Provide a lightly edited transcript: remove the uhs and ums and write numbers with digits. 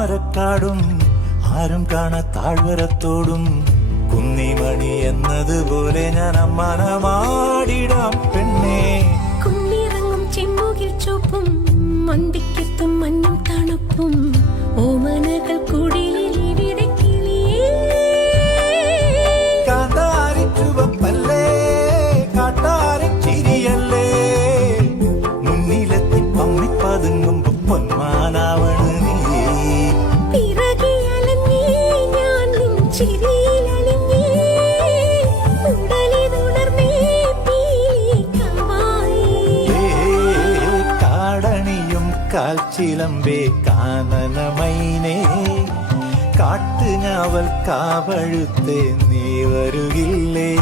മാമരക്കാടും ആരും കാണാ താഴ്വരത്തോടും കുന്നിമണി എന്നതുപോലെ ഞാൻ അമ്മാനമാടിടാം പെണ്ണേ. കുന്നിറങ്ങും ചെമ്മുകിൽ ചോപ്പും മന്തിക്കെത്തും മഞ്ഞും തണുപ്പും ഓമനകൾ കുടിലിൽ ഇവിടെ കിളിയേ. കാന്താരി ചുവപ്പല്ലേ കാട്ടാരൻ ചിരിയല്ലേ മുന്നിലെത്തി പമ്മി പതുങ്ങുമ്പോ പൊന്മാനാവണ് നീ. പിറകെ അലഞ്ഞേ ഞാൻ നിൻ ചിരിയിലലിഞ്ഞേ ഉടലിതുണർന്നേ പീലിക്കവായി. കാടണിയും കാൽച്ചിലമ്പേ കാനനമൈനേ കാട്ടുഞാവൽ കാവഴുത്തേ നീ വരുകില്ലേ.